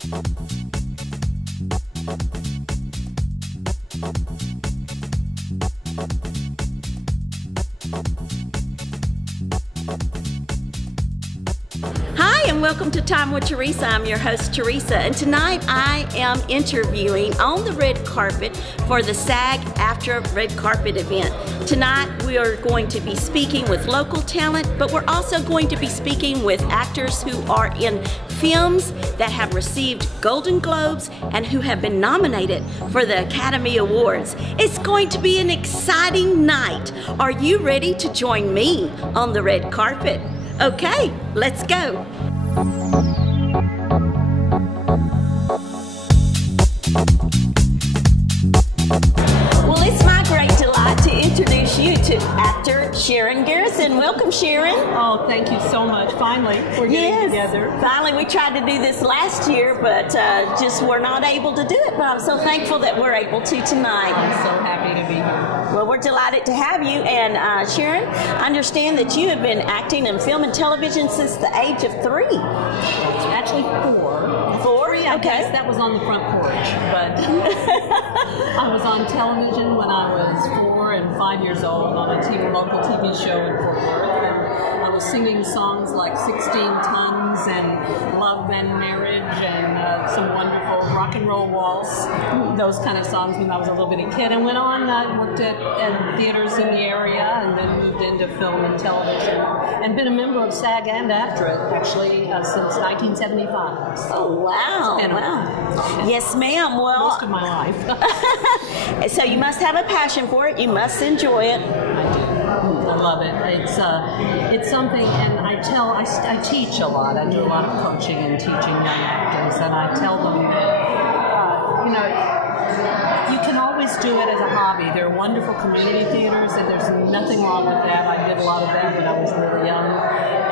Hi, and welcome to Time with Theresa. I'm your host, Theresa, and tonight I am interviewing on the red carpet for the SAG AFTRA red carpet event. Tonight we are going to be speaking with local talent, but we're also going to be speaking with actors who are in films that have received Golden Globes and who have been nominated for the Academy Awards. It's going to be an exciting night. Are you ready to join me on the red carpet? Okay, let's go. Well, it's my great delight to introduce you to actor Sharon Garrison. Welcome, Sharon. Oh, thank you so much. Finally, we're getting together. Finally, we tried to do this last year, but just were not able to do it. But I'm so thankful that we're able to tonight. I'm so happy to be here. Well, we're delighted to have you. And Sharon, I understand that you have been acting in film and television since the age of 3. Actually, 4. 4? 3, I guess that was on the front porch. But I was on television when I was 4 and 5 years old on a local TV show in Fort Worth. And I was singing songs like 16 Tons and Love and Marriage and some wonderful rock and roll waltz, those kind of songs when I was a little bitty kid. And went on, I worked at theaters in the area and then moved into film and television and been a member of SAG and AFTRA actually since 1975. So oh, wow. Wow. Yes, ma'am. Well, most of my life. So you must have a passion for it. You must enjoy it. I do. I love it. It's something, and I teach a lot. I do a lot of coaching and teaching young actors, and I tell them that, you can always do it as a hobby. There are wonderful community theaters, and there's nothing wrong with that. I did a lot of that when I was really young,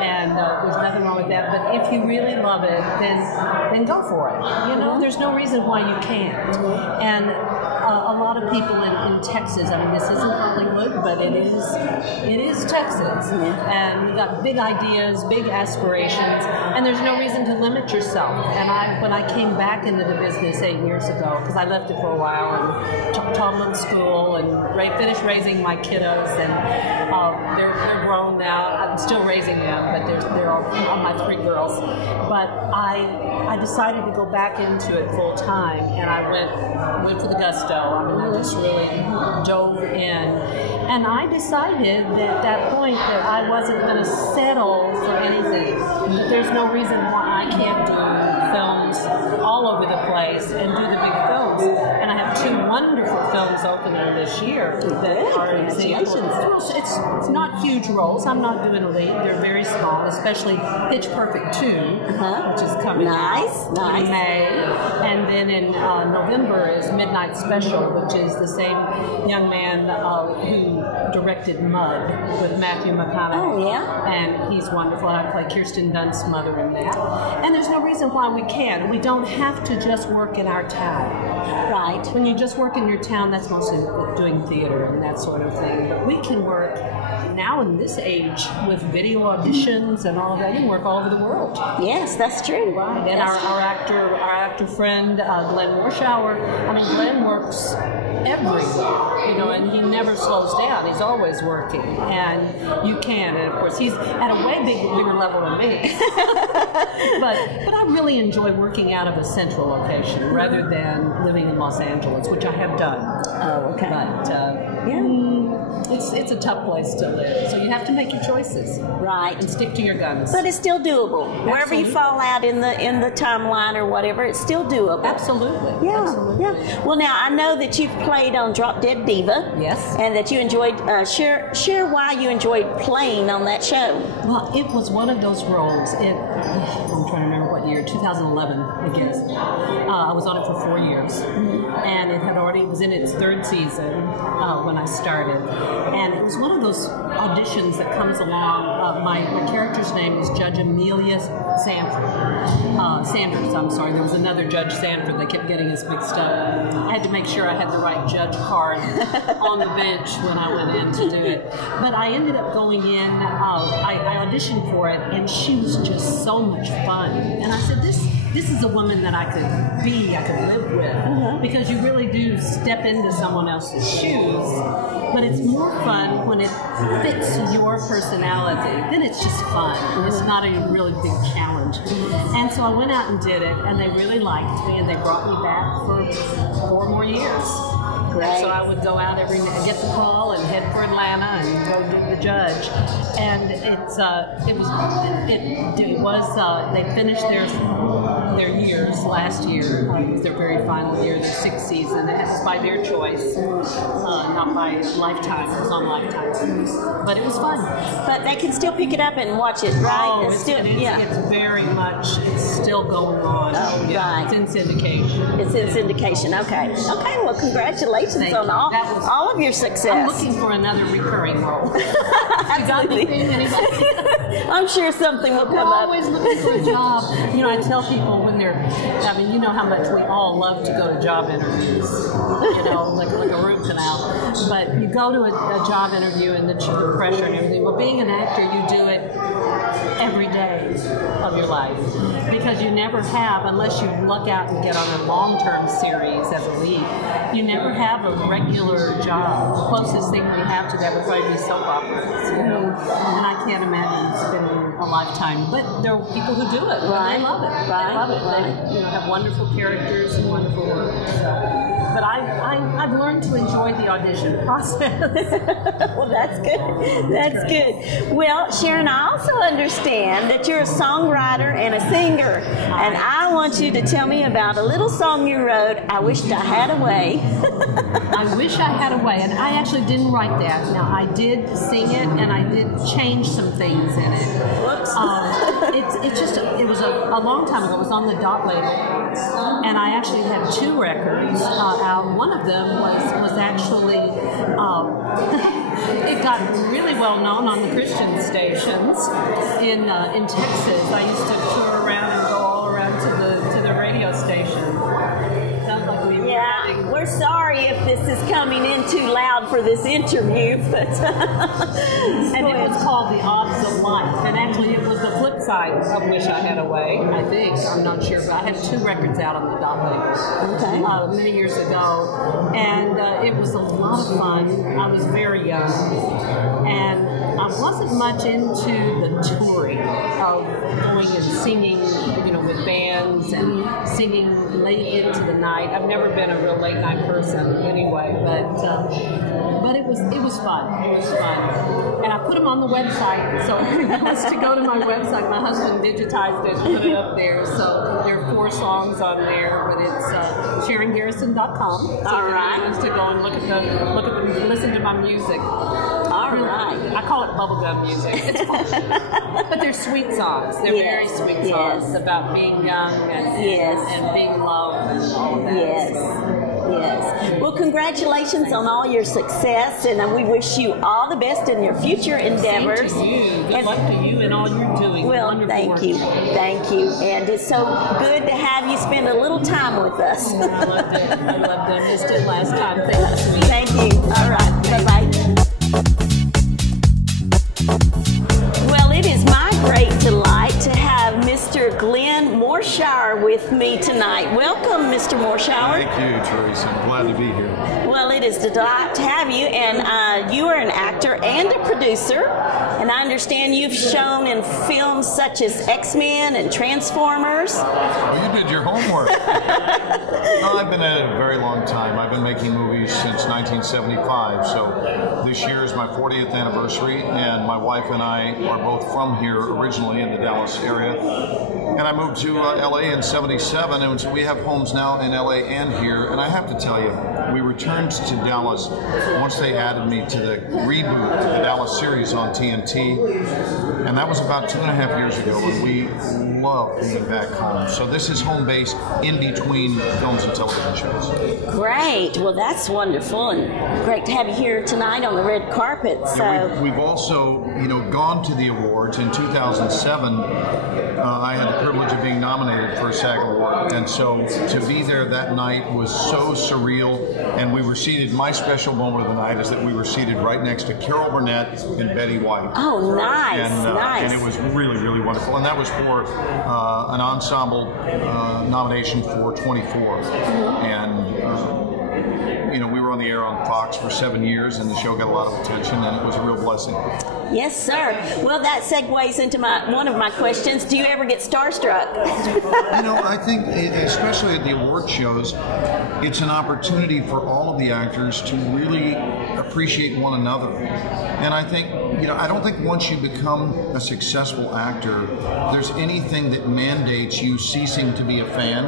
and there's nothing wrong with that. But if you really love it, then go for it. There's no reason why you can't. And a lot of people in Texas, I mean, this isn't Hollywood, but it is Texas. And we've got big ideas, big aspirations, and there's no reason to limit yourself. And when I came back into the business 8 years ago, because I left it for a while and taught them school and finished raising my kiddos, and they're grown now. I'm still raising them, but they're all my 3 girls. But I decided to go back into it full time, and I went for the gusto. I mean, I just really dove in. And I decided at that point that I wasn't going to settle for anything. There's no reason why I can't do films all over the place and do the big films. And I have 2 wonderful films opening this year that are examples. It's not huge roles. I'm not doing a lead. They're very small, especially Pitch Perfect 2, which is coming out in May. And then in November is Midnight Special, which is the same young man who directed Mud with Matthew McAlister. Oh, yeah? And he's wonderful. And I play Kirsten Dunst's mother in that. And there's no reason why we can't. We don't have to just work in our town. Right. When you just work in your town, that's mostly doing theater and that sort of thing. But we can work now in this age with video auditions and all of that. You can work all over the world. Yes, that's true. Right. And our actor friend, Glenn Moreshower, I mean, Glenn works everywhere, and he never slows down. He's always working, and you can. And of course, he's at a way bigger level than me. but I really enjoy working out of a central location rather than living in Los Angeles, which I have done. Oh, okay. But it's a tough place to live, so you have to make your choices, right, and stick to your guns. But it's still doable. Absolutely. Wherever you fall out in the timeline or whatever, it's still doable. Absolutely. Yeah. Absolutely. Yeah. Well, now I know that you've played on Drop Dead Diva. Yes. And that you enjoyed. Share why you enjoyed playing on that show. Well, it was one of those roles. I'm trying to remember what year. 2011, I guess. I was on it for 4 years, and it was in its 3rd season when I started. And it was one of those auditions that comes along. My character's name is Judge Amelia Sanders. I'm sorry. There was another Judge Sanford. They kept getting us mixed up. I had to make sure I had the right judge card on the bench when I went in to do it. But I ended up going in. I auditioned for it, and she was just so much fun. And I said, this this is a woman that I could be, I could live with, because you really do step into someone else's shoes. But it's more fun when it fits your personality. Then it's just fun. It's not a really big challenge. And so I went out and did it, and they really liked me, and they brought me back for 4 more years. Great. So I would go out every night, get the call, and head for Atlanta and go do the judge. And they finished their years last year. It was their very final year, their 6th season. It was by their choice, not by Lifetime. It was on Lifetime, but it was fun. But they can still pick it up and watch it, right? Oh, it's very much. It's still going on. Oh, right. It's in syndication. It's in syndication. Okay. Okay. Well, congratulations on all of your success. I'm looking for another recurring role. You got anything? Anybody? I'm sure something will come up. I'm always looking for a job. You know, I tell people when they're, I mean, you know how much we all love to go to job interviews, you know, like a root canal. But you go to a job interview and the pressure and everything. Well, being an actor, you do it every day of your life, because you never have, unless you luck out and get on a long-term series as a lead, you never have a regular job. The closest thing we have to that would probably be soap operas, you know, and I can't imagine spending a lifetime. But there are people who do it, right. And they love it. Right. They love it. Right. They have wonderful characters and wonderful work. So. But I've learned to enjoy the audition process. Well, that's good. That's good. Well, Sharon, I also understand that you're a songwriter and a singer, and I want you to tell me about a little song you wrote, I Wished I Had a Way. I Wish I Had a Way, and I actually didn't write that. Now, I did sing it, and I did change some things in it. Whoops. It was a long time ago. It was on the Dot label, and I actually had 2 records out. One of them was actually, it got really well known on the Christian stations in Texas. I used to tour around and go all around to the radio station. Sounds like we we're sorry if this is coming in too loud for this interview, but and it was called The Odds of Life, and actually it was the flip side of Wish I Had a Way, I think. I'm not sure, but I had 2 records out on the Dot label many years ago, and it was a lot of fun. I was very young, and I wasn't much into the touring of going and singing, you know, with bands and singing late into the night. I've never been a real late night person anyway, but it was fun. It was fun, and I put them on the website. So if anyone wants to go to my website, my husband digitized it and put it up there. So there are 4 songs on there, but it's SharonGarrison.com. So all right. Wants to go and look at them, listen to my music. All right. I call it bubblegum music. It's fun. But they're sweet songs. They're very sweet songs about being young and being in love and all of that. Yes. Well, congratulations on all your success, and we wish you all the best in your future endeavors. Same to you. Good luck to you and all you're doing. Well, wonderful thank work. you. Thank you. And it's so good to have you spend a little time with us. I loved it. I loved it. I missed it last time. Thank you, sweet. Thank you. All right. Bye-bye. Well, it is my great delight to have Mr. Glenn Moreshower with me tonight. Welcome, Mr. Moreshower. Thank you, Theresa. I'm glad to be here. Well, it is a delight to have you, and you are an actor and a producer, and I understand you've shown in films such as Xmen and Transformers. Well, you did your homework. No, I've been at it a very long time. I've been making movies since 1975, so this year is my 40th anniversary, and my wife and I are both from here originally in the Dallas area. And I moved to LA in 77, and so we have homes now in LA and here. And I have to tell you, we returned to Dallas once they added me to the reboot of the Dallas series on TNT. And that was about 2.5 years ago, and we love being back home. So this is home base in between films and television shows. Great. Well, that's wonderful, and great to have you here tonight on the red carpet. So we've also, gone to the awards. In 2007, I had the privilege of being nominated for a SAG award, and so to be there that night was so surreal. And we were seated. My special moment of the night is that we were seated right next to Carol Burnett and Betty White. Oh, nice, and it was really, really wonderful. And that was for an ensemble nomination for 24. And you know, we were on the air on Fox for 7 years, and the show got a lot of attention, and it was a real blessing. Yes, sir. Well, that segues into one of my questions. Do you ever get starstruck? You know, I think, especially at the award shows, it's an opportunity for all of the actors to really appreciate one another. And I think, you know, I don't think once you become a successful actor, there's anything that mandates you ceasing to be a fan.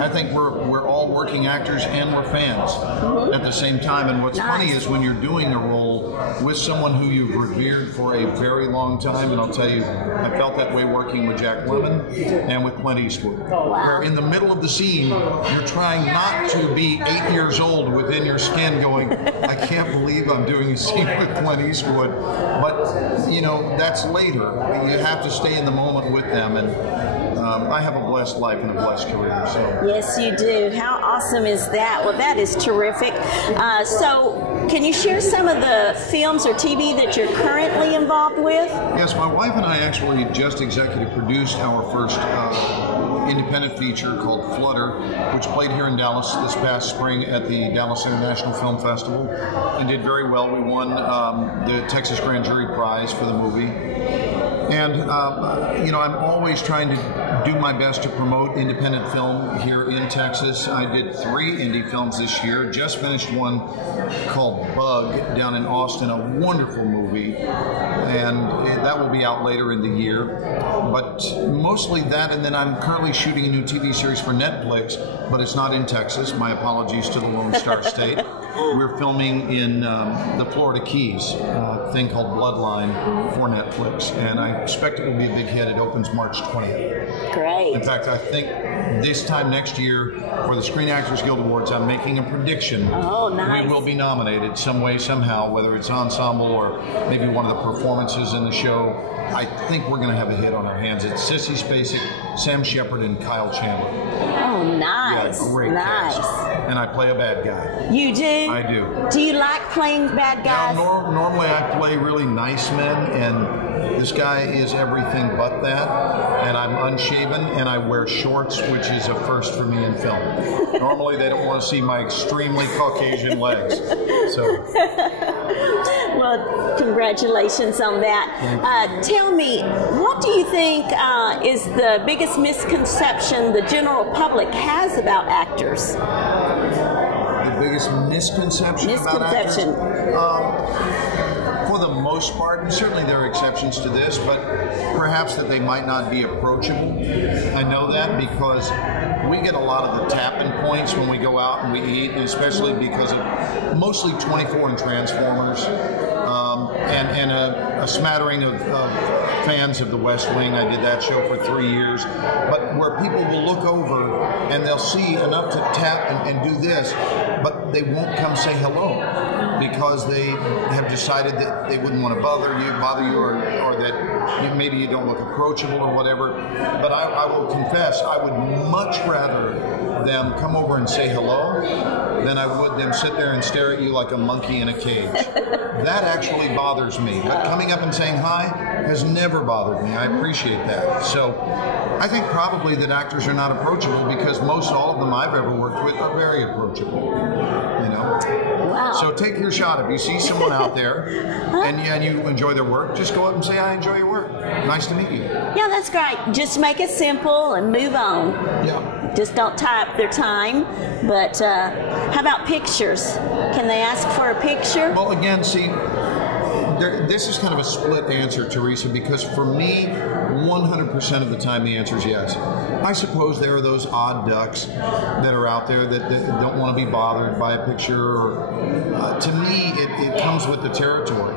I think we're all working actors and we're fans at the same time. And what's funny is when you're doing a role with someone who you've revered for a very long time, and I'll tell you, I felt that way working with Jack Lemmon and with Clint Eastwood. Where in the middle of the scene, you're trying not to be 8 years old within your skin going, I can't believe I'm doing a scene with Clint Eastwood. But, you know, that's later. You have to stay in the moment with them. And I have a blessed life and a blessed career. So. Yes, you do. How awesome is that? Well, that is terrific. So, can you share some of the films or TV that you're currently involved with? Yes, my wife and I actually just executive produced our first independent feature called Flutter, which played here in Dallas this past spring at the Dallas International Film Festival and did very well. We won the Texas Grand Jury Prize for the movie. And, you know, I'm always trying to do my best to promote independent film here in Texas. I did 3 indie films this year. Just finished one called Bug down in Austin, a wonderful movie. And that will be out later in the year. But mostly that, and then I'm currently shooting a new TV series for Netflix, but it's not in Texas. My apologies to the Lone Star State. We're filming in the Florida Keys, a thing called Bloodline for Netflix, and I expect it will be a big hit. It opens March 20th. Great. In fact, I think this time next year for the Screen Actors Guild Awards, I'm making a prediction. Oh, nice. We will be nominated some way, somehow, whether it's ensemble or maybe one of the performances in the show. I think we're going to have a hit on our hands. It's Sissy Spacek, Sam Shepard, and Kyle Chandler. Oh, nice. Yeah, great cast. And I play a bad guy. You do? I do. Do you like playing bad guys? Yeah, normally I play really nice men, and this guy is everything but that. And I'm unshaven, and I wear shorts, which is a first for me in film. Normally they don't want to see my extremely Caucasian legs. So. Well, congratulations on that. Tell me, what do you think is the biggest misconception the general public has about actors? The biggest misconception about actors? For the most part, and certainly there are exceptions to this, but perhaps that they might not be approachable. I know that because we get a lot of the tapping points when we go out and we eat, and especially because of mostly 24 and Transformers, and a smattering of fans of the West Wing. I did that show for 3 years, but where people will look over and they'll see enough to tap and do this, but they won't come say hello because they have decided that they wouldn't want to bother you or that maybe you don't look approachable or whatever. But I will confess, I would much rather them come over and say hello than I would them sit there and stare at you like a monkey in a cage. That actually bothers me. But coming up and saying hi has never bothered me. I appreciate that. So I think probably that actors are not approachable because most all of them I've ever worked with are very approachable. You know? Wow. So take your shot. If you see someone out there and you enjoy their work, just go up and say, I enjoy your work. Nice to meet you. Yeah, that's great. Just make it simple and move on. Yeah. Just don't tie up their time. But how about pictures? Can they ask for a picture? Well, again, see, this is kind of a split answer, Theresa, because for me, 100% of the time the answer is yes. I suppose there are those odd ducks that are out there that don't want to be bothered by a picture. Or, to me, it comes with the territory,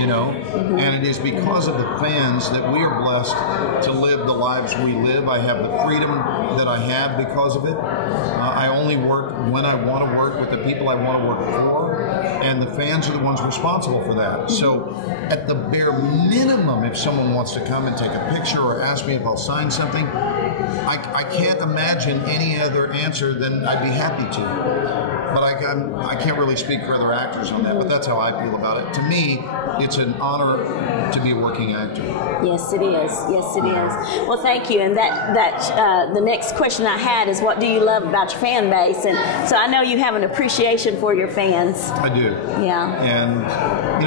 you know? And it is because of the fans that we are blessed to live the lives we live. I have the freedom that I have because of it. I only work when I want to work with the people I want to work for. and the fans are the ones responsible for that. So at the bare minimum, if someone wants to come and take a picture or ask me if I'll sign something, I can't imagine any other answer than I'd be happy to. But I can't really speak for other actors on that, but that's how I feel about it. To me, it's an honor to be a working actor. Yes, it is. Yes, it is. Well, thank you. And the next question I had is, what do you love about your fan base? And so I know you have an appreciation for your fans. I do. Yeah. And,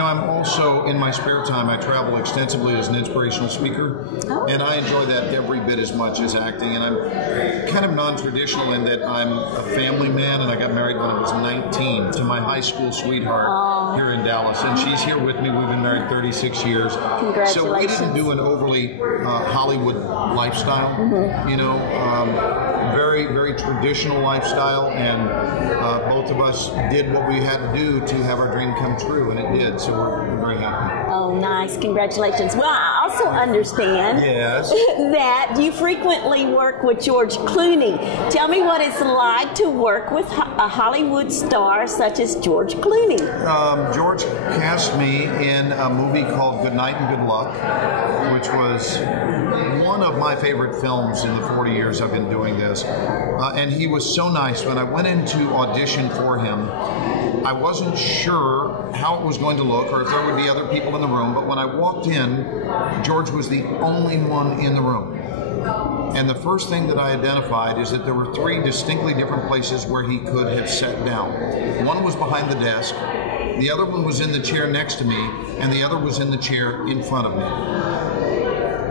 I'm also, in my spare time, I travel extensively as an inspirational speaker. Oh. And I enjoy that every bit as much as acting. And I'm kind of non-traditional in that I'm a family man, and I got married when I was 19 to my high school sweetheart here in Dallas. And she's here with me. We've been married 36 years. Congratulations. So we didn't do an overly Hollywood lifestyle, very, very traditional lifestyle, and both of us did what we had to do to have our dream come true, and it did, so we're very happy. Oh, nice. Congratulations. Well, I also understand that you frequently work with George Clooney. Tell me what it's like to work with a Hollywood star such as George Clooney. George cast me in a movie called Good Night and Good Luck, which was one of my favorite films in the 40 years I've been doing this. And he was so nice. When I went into audition for him, I wasn't sure how it was going to look or if there would be other people in the room, but when I walked in, George was the only one in the room. And the first thing that I identified is that there were 3 distinctly different places where he could have sat down. One was behind the desk, the other one was in the chair next to me, and the other was in the chair in front of me.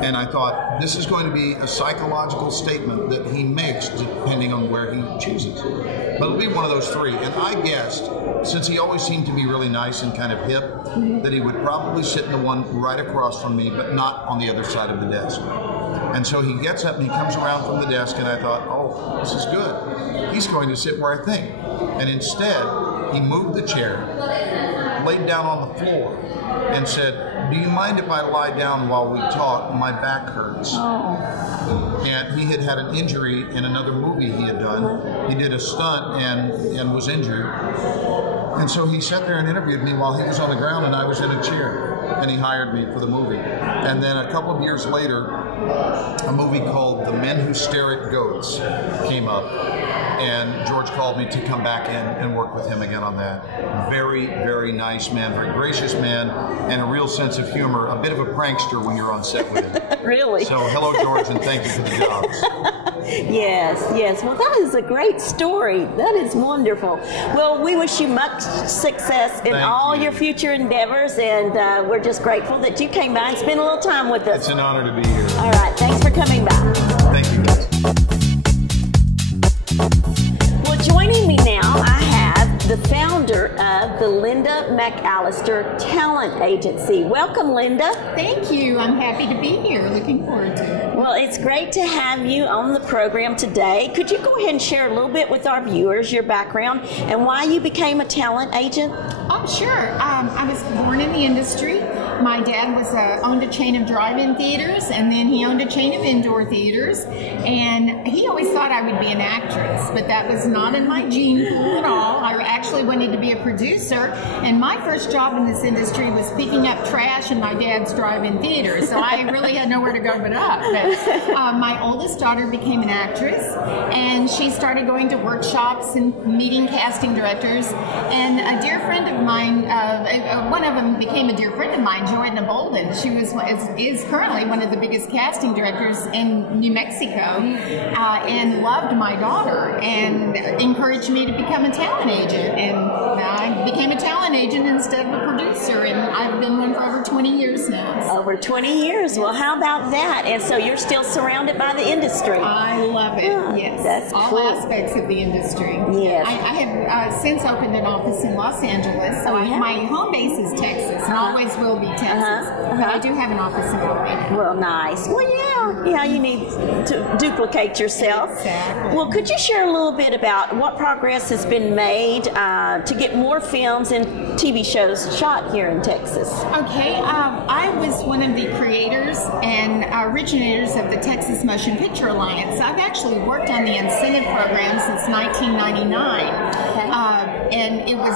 And I thought, this is going to be a psychological statement that he makes depending on where he chooses. But it'll be one of those 3. And I guessed, since he always seemed to be really nice and kind of hip, that he would probably sit in the one right across from me, but not on the other side of the desk. And so he gets up and he comes around from the desk, and I thought, oh, this is good. He's going to sit where I think. And instead, he moved the chair, laid down on the floor, and said, do you mind if I lie down while we talk? My back hurts. Oh. And he had an injury in another movie he had done. He did a stunt and was injured. And so he sat there and interviewed me while he was on the ground and I was in a chair. And he hired me for the movie. And then a couple of years later, a movie called The Men Who Stare at Goats came up. And George called me to come back in and work with him again on that. Very, very nice man, very gracious man, and a real sense of humor, a bit of a prankster when you're on set with him. Really? So hello, George, and thank you for the jobs. Yes. Well, that is a great story. That is wonderful. Well, we wish you much success in all your future endeavors, and we're just grateful that you came by and spent a little time with us. It's an honor to be here. All right. Thanks for coming by. Thank you, guys. Well, joining me now, I have the founder of the Linda McAlister Talent Agency. Welcome, Linda. Thank you. I'm happy to be here. Looking forward to it. Well, it's great to have you on the program today. Could you go ahead and share a little bit with our viewers your background and why you became a talent agent? Oh, sure. I was born in the industry. My dad owned a chain of drive-in theaters, and then he owned a chain of indoor theaters, and he always thought I would be an actress, but that was not in my gene pool at all. I actually wanted to be a producer, and my first job in this industry was picking up trash in my dad's drive-in theater, so I really had nowhere to go but up. But my oldest daughter became an actress, and she started going to workshops and meeting casting directors, and a dear friend of mine, one of them became a dear friend of mine, Jordan Bolden. She is currently one of the biggest casting directors in New Mexico, and loved my daughter and encouraged me to become a talent agent. And I became a talent agent instead of a producer, and I've been one for over 20 years now. So. Over 20 years. Well, how about that? And so you're still surrounded by the industry. I love it. Yes, that's all cool. aspects of the industry. Yes. I have since opened an office in Los Angeles. So my home base is Texas, and always will be Texas. But I do have an office in Atlanta. Well, nice. Well, yeah, you need to duplicate yourself. Exactly. Well, could you share a little bit about what progress has been made to get more films and TV shows shot here in Texas? Okay, I was one of the creators and originators of the Texas Motion Picture Alliance. I've actually worked on the incentive program since 1999, and it was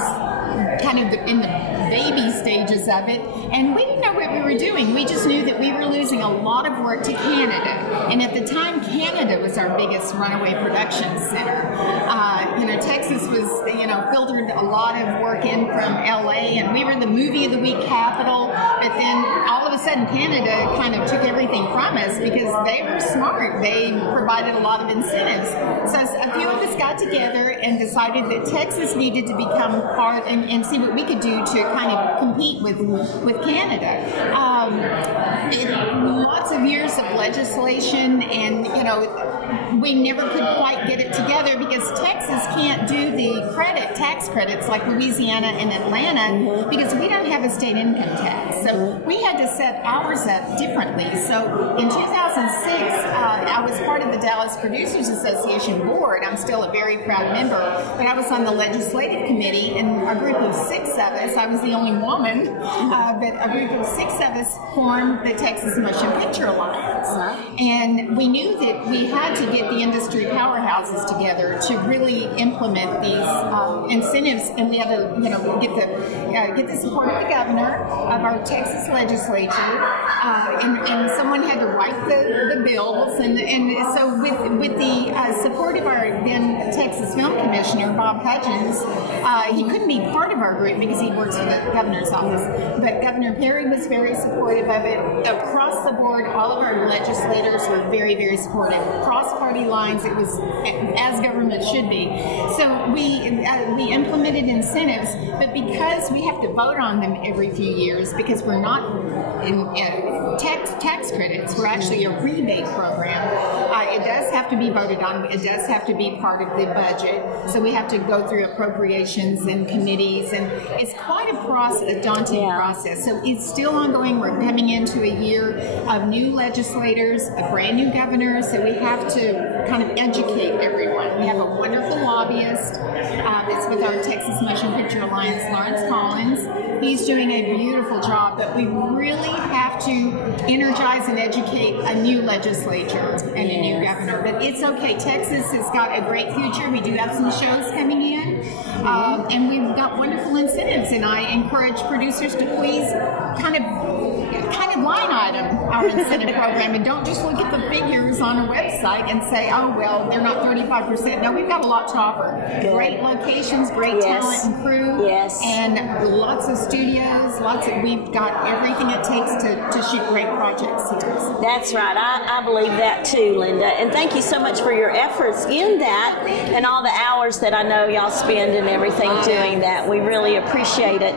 kind of in the baby stages of it, and we didn't know what we were doing. We just knew that we were losing a lot of work to Canada, and at the time, Canada was our biggest runaway production center. Texas was, filtered a lot of work in from LA, and we were the movie of the week capital, but then all of a sudden Canada kind of took everything from us because they were smart. They provided a lot of incentives. So a few of us got together and decided that Texas needed to become part and see what we could do to kind of compete with Canada. Lots of years of legislation, and we never could quite get it together because Texas can't do the tax credits like Louisiana and Atlanta because we don't have a state income tax. So we had to set ours up differently. So in 2006, I was part of the Dallas Producers Association board. I'm still a very proud member, but I was on the legislative committee, and a group of 6 of us, I was the only woman, but a group of 6 of us formed the Texas Motion Picture Alliance. And we knew that we had to get the industry powerhouses together to really implement these incentives, and we had to, get the support of the governor of our Texas legislature, and someone had to write the bills, and so with the support of our then Texas Film Commissioner Bob Hudgens, he couldn't be part of our group because he works for the governor's office, but Governor Perry was very supportive of it. Across the board, all of our legislators were very, very supportive. Cross party lines, it was as government should be. So we implemented incentives, but because we have to vote on them every few years, because we're not in tax credits, we're actually a rebate program. It does have to be voted on. It does have to be part of the budget. So we have to go through appropriations and committees, and it's quite a daunting process. So it's still ongoing. We're coming into a year of new legislators, a brand new governor, so we have to kind of educate everyone. We have a wonderful lobbyist. It's with our Texas Motion Picture Alliance, Lawrence Collins. He's doing a beautiful job, but we really have to energize and educate a new legislature and a new governor. But it's okay. Texas has got a great future. We do have some shows coming in, and we've got wonderful incentives. And I encourage producers to please kind of line item our incentive program, and don't just look at the figures on a website and say, oh, well, they're not 35%. No, we've got a lot to offer. Good. Great locations, great talent and crew, and lots of studios, we've got everything it takes to shoot great projects here. That's right. I believe that too, Linda. And thank you so much for your efforts in that and all the hours that I know y'all spend and everything doing that. We really appreciate it.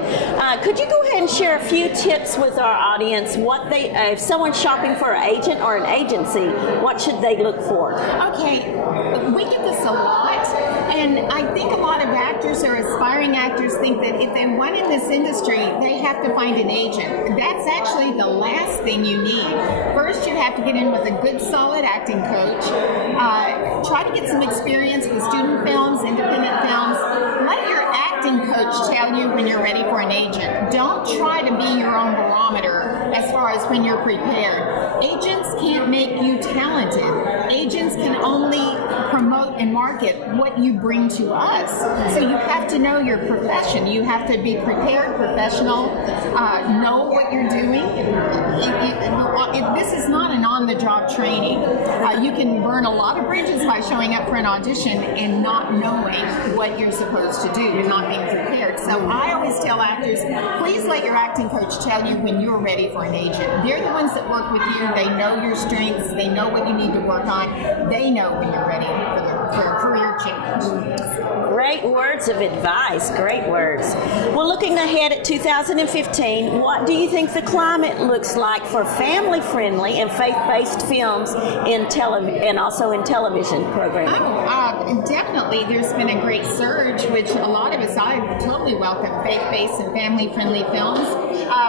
Could you go ahead and share a few tips with our audience? If someone's shopping for an agent or an agency, what should they look for? Okay, we get this a lot, and I think a lot of actors or aspiring actors think that if they want in this industry, they have to find an agent. That's actually the last thing you need. First, you have to get in with a good, solid acting coach. Try to get some experience with student films, independent films. Let your acting coach tell you when you're ready for an agent. Don't try to be your own barometer as far as when you're prepared. Agents can't make you talented. Agents can only promote and market what you bring to us. So you have to know your profession. You have to be prepared, professional, know what you're doing. This is not an on-the-job training. You can burn a lot of bridges by showing up for an audition and not knowing what you're supposed to do and not being prepared. So I always tell actors, please let your acting coach tell you when you're ready for an agent. They're the ones that work with you. They know your strengths. They know what you need to work on. They know when you're ready for a career change. Great words of advice. Great words. Well, looking ahead at 2015, what do you think the climate looks like for family-friendly and faith-based films and also in television programming? Definitely. There's been a great surge, which a lot of us, I totally welcome faith-based and family-friendly films.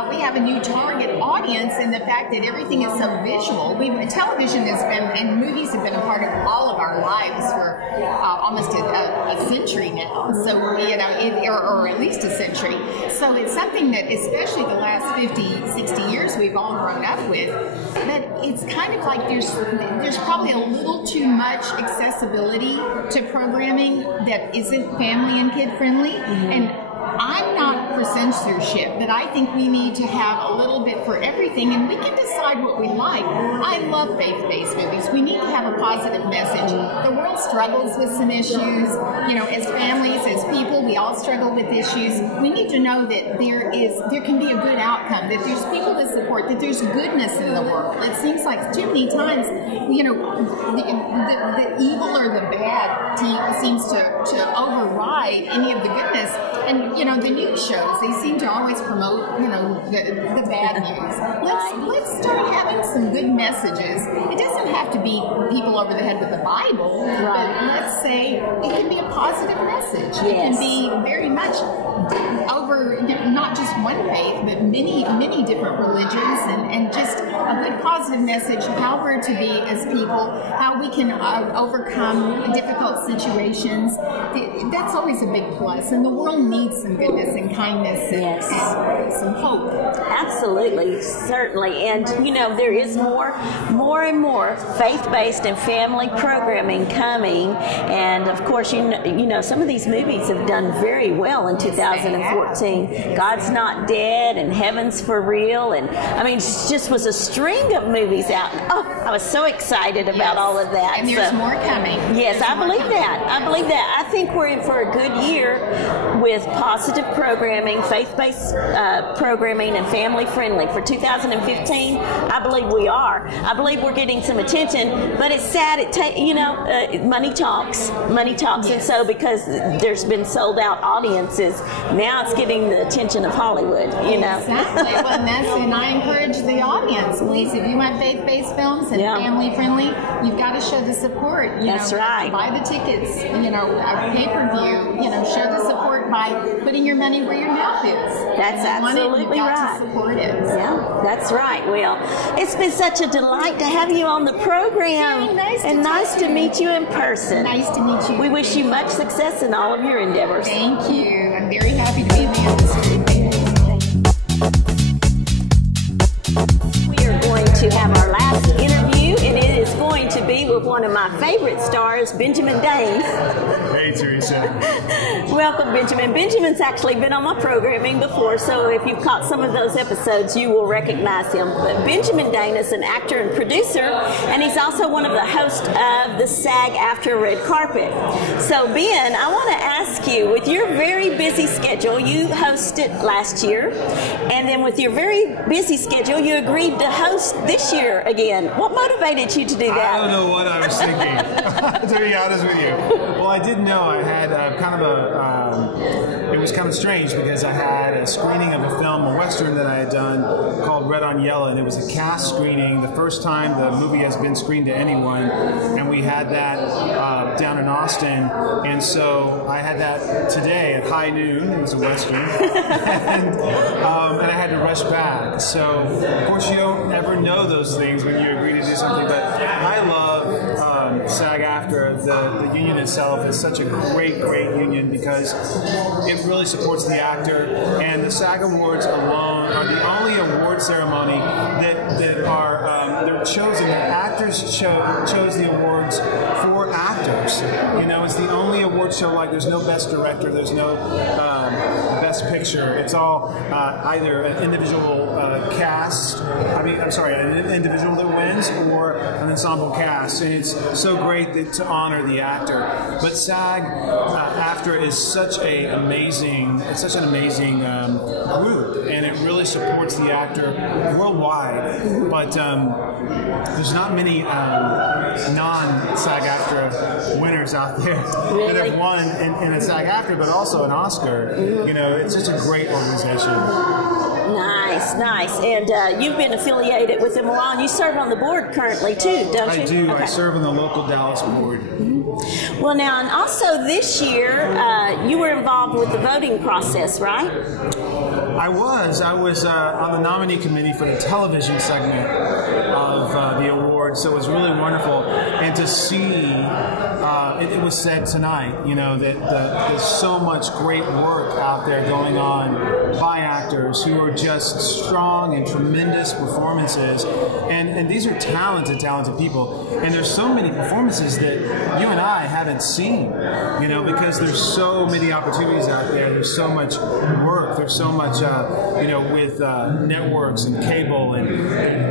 We have a new target audience in the fact that everything is so visual. Television has been, and movies have been a part of all of our lives for almost a century now. So, or at least a century. So it's something that, especially the last 50, 60 years, we've all grown up with. But it's kind of like there's probably a little too much accessibility to programming that isn't family and kid friendly. And I'm not for censorship, but I think we need to have a little bit for everything, and we can decide what we like. I love faith-based movies. We need to have a positive message. The world struggles with some issues. You know, as families, as people, we all struggle with issues. We need to know that there can be a good outcome, that there's people to support, that there's goodness in the world. It seems like too many times, you know, the evil or the bad seems to override any of the goodness. And, you know, the news shows, they seem to always promote, you know, the bad news. Let's start having some good messages. It doesn't have to be people over the head with the Bible, but let's say it can be a positive message. It can be very much over not just one faith, but many different religions, and just a good positive message, how we're to be as people, how we can overcome difficult situations. That's always a big plus, and the world needs some goodness and kindness and some hope. Absolutely, certainly. And you know, there is more and more faith-based and family programming coming, and of course, you know some of these movies have done very well in 2014. God's Not Dead and Heaven's for Real, and I mean, it just was a string of movies out. Oh, I was so excited about all of that. And there's more coming. Yes, I believe that. I believe that. I think we're in for a good year with positive programming, faith-based programming, and family-friendly. For 2015, I believe we are. I believe we're getting some attention, but it's sad. Money talks. Money talks, and so because there's been sold-out audiences, now it's getting the attention of Hollywood. You know. Exactly. Well, and I encourage the audience, please, if you want faith-based films and family-friendly, you've got to show the support. That's right. Buy the tickets. You know, pay-per-view. You know, show the support by putting your money where your mouth is. That's absolutely right. To support it. Yeah, that's right. Well, it's been such a delight to have you on the program, nice to meet you in person. Nice to meet you. We wish you much success in all of your endeavors. Thank you. I'm very happy to be in the industry. We are going to have our last interview, and it is going to be with one of my favorite stars, Benjamin Dane. Hey, Theresa. Welcome, Benjamin. Benjamin's actually been on my programming before, so if you've caught some of those episodes, you will recognize him. But Benjamin Dane is an actor and producer, and he's also one of the hosts of the SAG AFTRA Red Carpet. So, Ben, I want to ask you, with your very busy schedule, you hosted last year, and then with your very busy schedule, you agreed to host this year again. What motivated you to do that? I don't know what I was thinking, to be honest with you. Well, I did know I had it was kind of strange because I had a screening of a film, a Western that I had done called Red on Yellow, and it was a cast screening, the first time the movie has been screened to anyone, and we had that down in Austin, and so I had that today at high noon. It was a Western, and I had to rush back. So, of course, you don't ever know those things when you agree to do something, but I love SAG AFTRA. The union itself is such a great union because it really supports the actor, and the SAG Awards alone are the only award ceremony that are they're chosen. The actors chose the awards for actors. You know, it's the only award show like there's no best director, there's no best picture. It's all either an individual cast. An individual that wins or an ensemble cast, and it's so great to honor the actor. But SAG AFTRA is such an amazing group, and it really supports the actor worldwide. But there's not many non-SAG AFTRA winners out there that have won in a SAG AFTRA, but also an Oscar. You know, it's just a great organization. Nice. And you've been affiliated with them a while, and you serve on the board currently too, don't you? I do. Okay. I serve on the local Dallas board. Mm-hmm. Well, now, and also this year, you were involved with the voting process, right? I was on the nominee committee for the television segment of the awards, so it was really wonderful. And to see, it was said tonight, you know, that there's so much great work out there going on by actors who are just strong and tremendous performances. And these are talented people. and there's so many performances that you and I haven't seen, you know, because there's so many opportunities out there. There's so much work. There's so much, you know, with networks and cable, and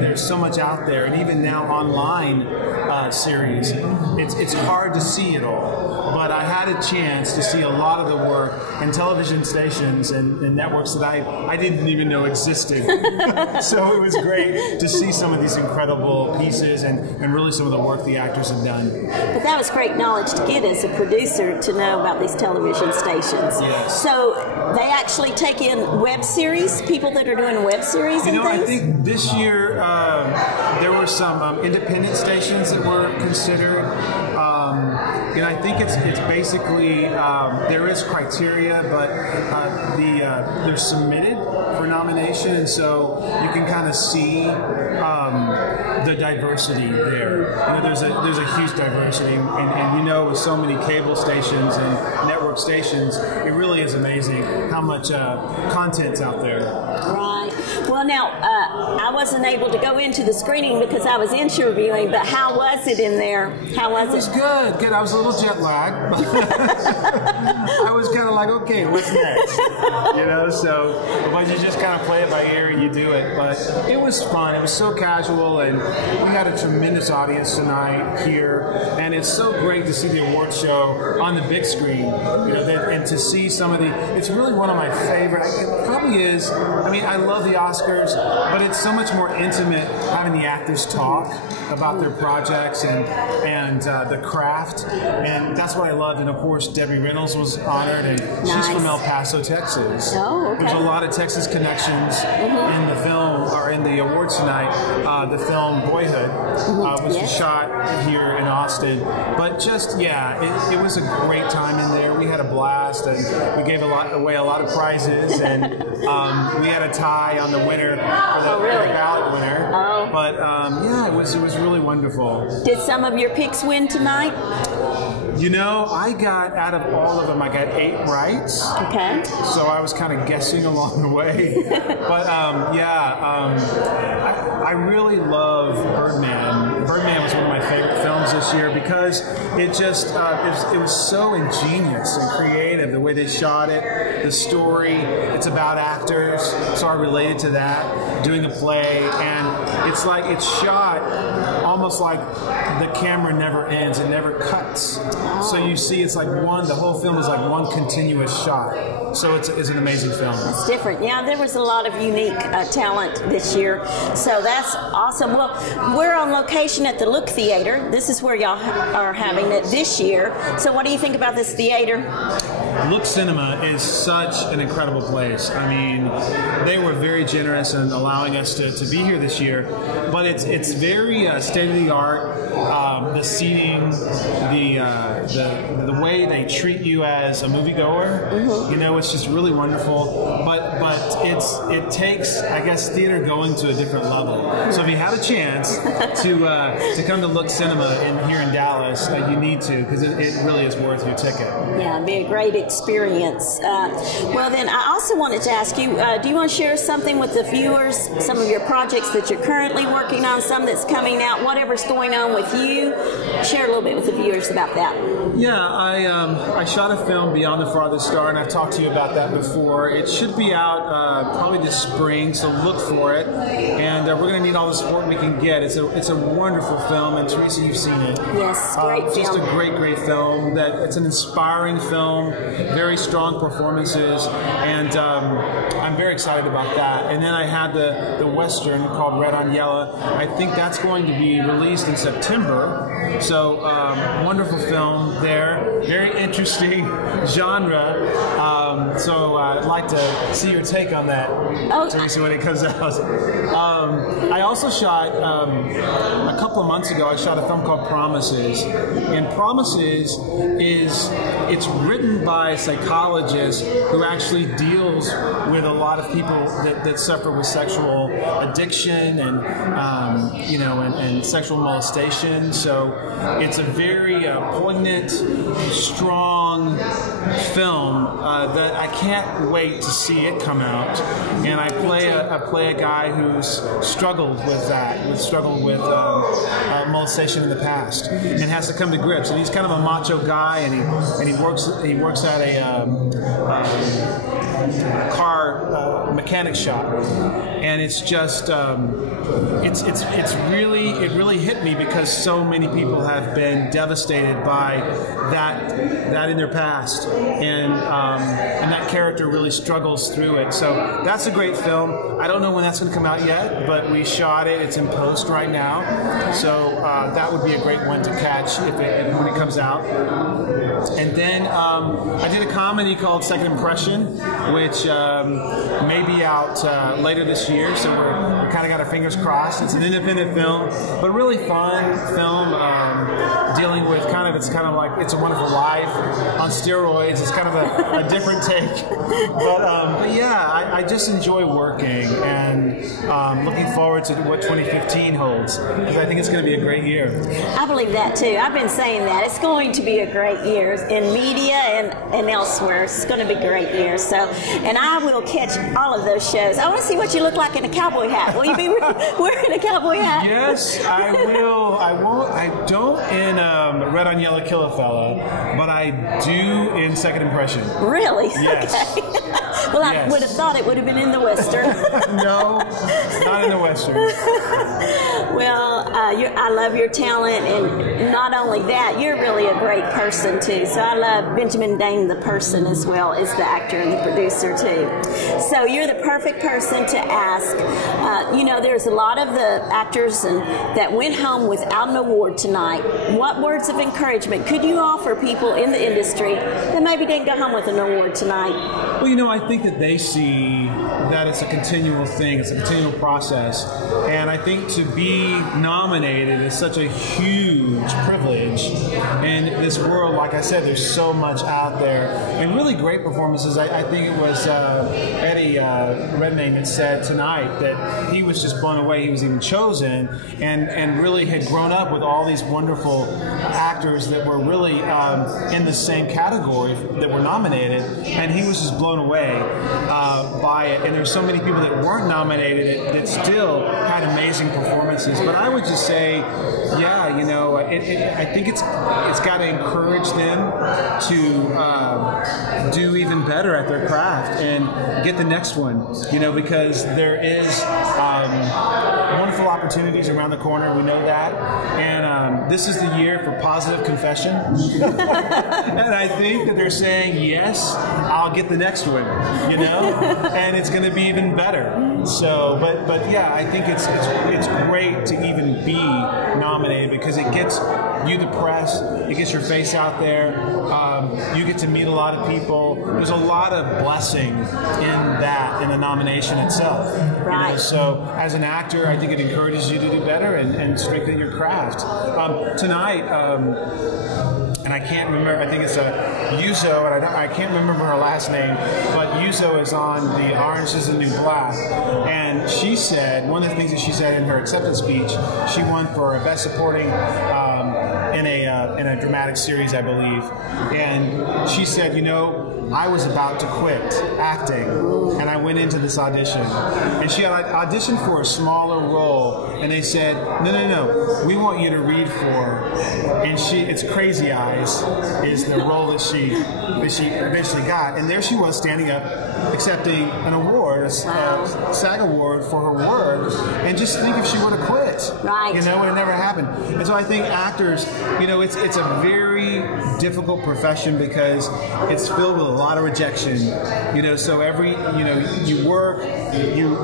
there's so much out there, and even now online series. It's hard to see it all, but I had a chance to see a lot of the work in television stations and networks that I didn't even know existed. So it was great to see some of these incredible pieces and really some of the work the actors have done. But that was great knowledge to get as a producer, to know about these television stations. Yes. So they actually take in web series, people that are doing web series and things? I think this year there were some independent stations that were considered. And I think it's basically, there is criteria, but they're submitted for nomination, and so you can kind of see the diversity there. You know, there's a huge diversity, and you know, with so many cable stations and network stations, it really is amazing how much content's out there. Right. Well, now, I wasn't able to go into the screening because I was interviewing, but how was it in there? How was it? It was good. Good. I was a little jet lagged. I was kind of like, okay, what's next? You know, so but you just kind of play it by ear and you do it. But it was fun. It was so casual, and we had a tremendous audience tonight here. And it's so great to see the award show on the big screen, you know, and to see some of the. It's really one of my favorite. It probably is. I mean, I love the Oscars, but it's so much more intimate having the actors talk about their projects and the craft, and that's what I loved. And of course, Debbie Reynolds was honored, and she's from El Paso, Texas. Oh, okay. There's a lot of Texas connections in the film, or in the awards tonight. The film Boyhood, which was shot here in Austin, but just it was a great time in there. We had a blast, and we gave away a lot of prizes, and we had a tie on the winner for the ballot winner. Oh. But it was really wonderful. Did some of your picks win tonight? You know, I got, out of all of them, I got 8 rights. Okay. So I was kind of guessing along the way. But I really love Birdman. Birdman was one of my favorite films this year because it just, it was so ingenious and creative, the way they shot it, the story. It's about actors, so I related to that, doing a play, and it's like, it's shot almost like the camera never ends, it never cuts. So you see, it's like the whole film is like one continuous shot. So it's an amazing film. It's different. Yeah, there was a lot of unique talent this year. So that's awesome. Well, we're on location at the Look Theater. This is where y'all are having it this year. So what do you think about this theater? Look Cinema is such an incredible place. I mean, they were very generous in allowing us to be here this year, but it's very state-of-the-art. The seating, the way they treat you as a moviegoer, you know, it's just really wonderful. But it takes, I guess, theater going to a different level. So if you have a chance to come to Look Cinema here in Dallas, you need to, because it really is worth your ticket. Yeah, it'd be a great experience. Well, then I also wanted to ask you, do you want to share something with the viewers, some of your projects that you're currently working on, some that's coming out, whatever's going on with you? Share a little bit with the viewers about that. Yeah, I shot a film, Beyond the Farthest Star, and I've talked to you about that before. It should be out probably this spring, so look for it. And we're going to need all the support we can get. It's a wonderful film, and Theresa, you've seen it. Yes, great film. Just a great film. It's an inspiring film, very strong performances, and I'm very excited about that. And then I had the Western called Red on Yellow. I think that's going to be released in September. So wonderful film there, very interesting genre. So I'd like to see your take on that, Theresa, when it comes out. I also shot, a couple of months ago, I shot a film called Promises. And Promises it's written by a psychologist who actually deals with a lot of people that suffer with sexual addiction and, and sexual molestation. So it's a very poignant, strong film that I can't wait to see it come out. And I play a guy who's struggled with molestation in the past and has to come to grips. And he's kind of a macho guy, and he works at a car mechanic shop, and it's just it really hit me because so many people have been devastated by that in their past, and that character really struggles through it. So that's a great film. I don't know when that's going to come out yet, but we shot it. It's in post right now, so that would be a great one to catch when it comes out. And then I did a comedy called Second Impression, which may be out later this year, so we kind of got our fingers crossed. It's an independent film, but really fun film, dealing with it's kind of like It's a Wonderful Life on steroids. It's kind of a different take, but yeah, I just enjoy working, and looking forward to what 2015 holds, because I think it's going to be a great year. I believe that too. I've been saying that it's going to be a great year in media and elsewhere. It's going to be a great year. So, and I will catch all of those shows. I want to see what you look like in a cowboy hat. Will you be wearing a cowboy hat? Yes, I will. I won't. I don't in Red on Yellow Kill a Fella, but I do in Second Impression. Really? Yes. Okay. Well, I would have thought it would have been in the Western. No, not in the Western. Well, I love your talent, and not only that, you're really a great person too. So I love Benjamin Dane, the person, as well as the actor and the producer too. So you're the perfect person to ask. There's a lot of the actors that went home without an award tonight. What words of encouragement could you offer people in the industry that maybe didn't go home with an award tonight? Well, I think that they see that it's a continual thing, it's a continual process, and I think to be nominated is such a huge privilege in this world. Like I said, there's so much out there, and really great performances. I think it was Eddie Redmayne that said tonight that he was just blown away. He was even chosen, and really had grown up with all these wonderful actors that were really in the same category that were nominated, and he was just blown away by it. And there's so many people that weren't nominated that still had amazing performances. But I would just say, yeah, I think it's got to encourage them to do even better at their craft and get the next one, because there is wonderful opportunities around the corner. We know that, and this is the year for positive confession. And I think that they're saying, yes, I'll get the next one, and it's going to be even better. So, but yeah, I think it's great to even be nominated, because it gets you the press, it gets your face out there, you get to meet a lot of people. There's a lot of blessing in the nomination itself. Right. So as an actor, I think it encourages you to do better and strengthen your craft. Tonight, and I can't remember, I think it's Yuzo, and I can't remember her last name, but Yuzo is on the Orange is the New Black, and she said, one of the things that she said in her acceptance speech, she won for a Best Supporting in a dramatic series, I believe, and she said, I was about to quit acting, and I went into this audition, and she had auditioned for a smaller role, and they said, no, we want you to read for, and it's Crazy Eyes is the role that she eventually got, and there she was standing up accepting an award, a SAG award for her work, and just think if she would have quit, right? It never happened. And so I think actors, it's a very difficult profession because it's filled with a lot of rejection, so you work, you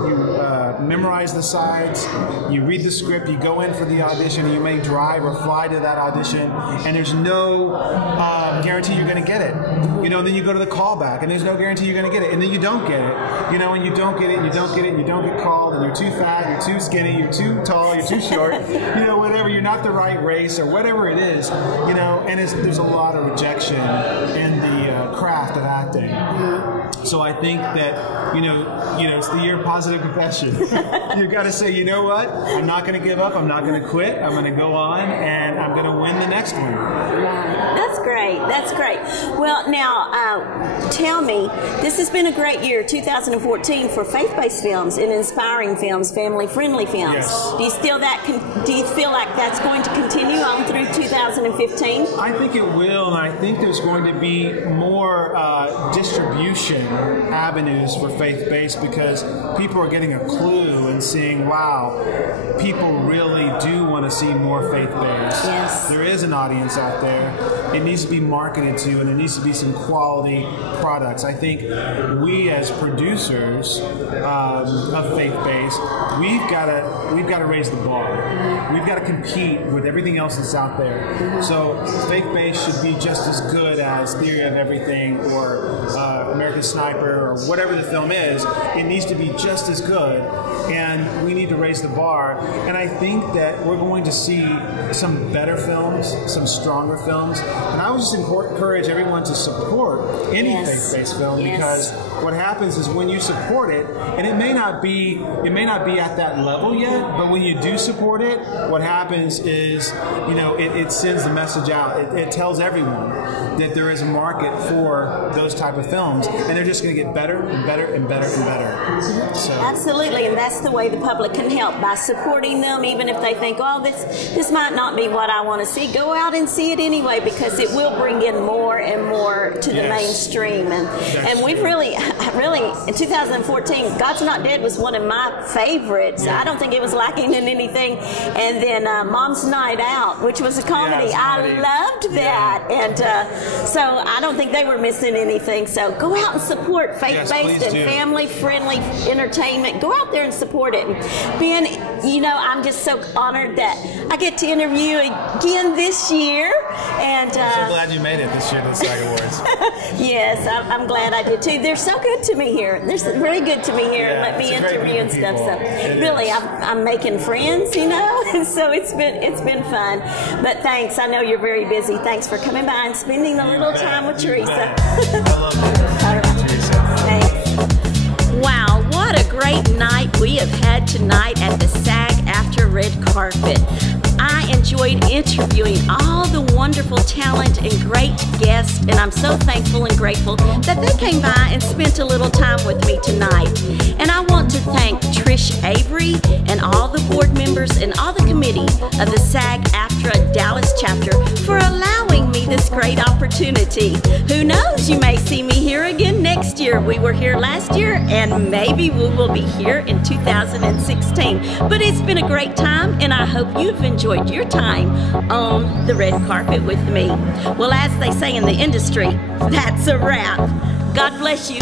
memorize the sides, you read the script, you go in for the audition, you may drive or fly to that audition, and there's no guarantee you're going to get it, and then you go to the callback, and there's no guarantee you're going to get it, and then you don't get it, and you don't get it, and you don't get it, and you don't get called, and you're too fat, you're too skinny, you're too tall, you're too short, whatever, you're not the right race, or whatever it is, and there's a lot of rejection in the craft of acting. So I think that, you know, it's the year of positive confession. You've got to say, you know what? I'm not going to give up. I'm not going to quit. I'm going to go on, and I'm going to win the next one. Right. That's great. That's great. Well, now, tell me, this has been a great year, 2014, for faith-based films and inspiring films, family-friendly films. Yes. Do you feel like that's going to continue on through 2015? I think it will, and I think there's going to be more distribution avenues for faith-based, because people are getting a clue and seeing, wow, people really do want to see more faith-based. Yes. There is an audience out there. It needs to be marketed to, and there needs to be some quality products. I think we as producers of faith-based, we've got to raise the bar. We've got to compete with everything else that's out there. So faith-based should be just as good as Theory of Everything or American Sniper or whatever the film is. It needs to be just as good, and we need to raise the bar. And I think that we're going to see some better films, some stronger films. And I would just encourage everyone to support any faith-based film, because what happens is when you support it, and it may not be at that level yet, but when you do support it, what happens is, you know, it sends the message out. It tells everyone that there is a market for those type of films, and they're just going to get better and better and better and better. So. Absolutely, and that's the way the public can help, by supporting them, even if they think, oh, this might not be what I want to see. Go out and see it anyway, because it will bring in more and more to the mainstream. And we've really, in 2014, God's Not Dead was one of my favorites. I don't think it was lacking in anything. And then Mom's Night Out, which was a comedy. I loved that. And so I don't think they were missing anything. So go out and support faith-based and family-friendly entertainment. Go out there and support it. Ben, you know, I'm just so honored that I get to interview again this year. And I'm so glad you made it this year to the SAG Awards. Yes, I'm glad I did too. They're so good to me here. They're very good to me here, and let me interview and stuff. So really, I'm making friends, you know. And so it's been fun. But thanks. I know you're very busy. Thanks for coming by and spending a little time with Theresa. I love you. All right. Thanks. Wow, what a great night we have had tonight at the SAG AFTRA red carpet. I enjoyed interviewing all the wonderful talent and great guests, and I'm so thankful and grateful that they came by and spent a little time with me tonight. And I want to thank Trish Avery and all the board members and all the committee of the SAG AFTRA Dallas chapter for allowing me this great opportunity. Who knows, you may see me here again next year. We were here last year, and maybe we will be here in 2016. But it's been a great time, and I hope you've enjoyed your time on the red carpet with me. Well, as they say in the industry, that's a wrap. God bless you.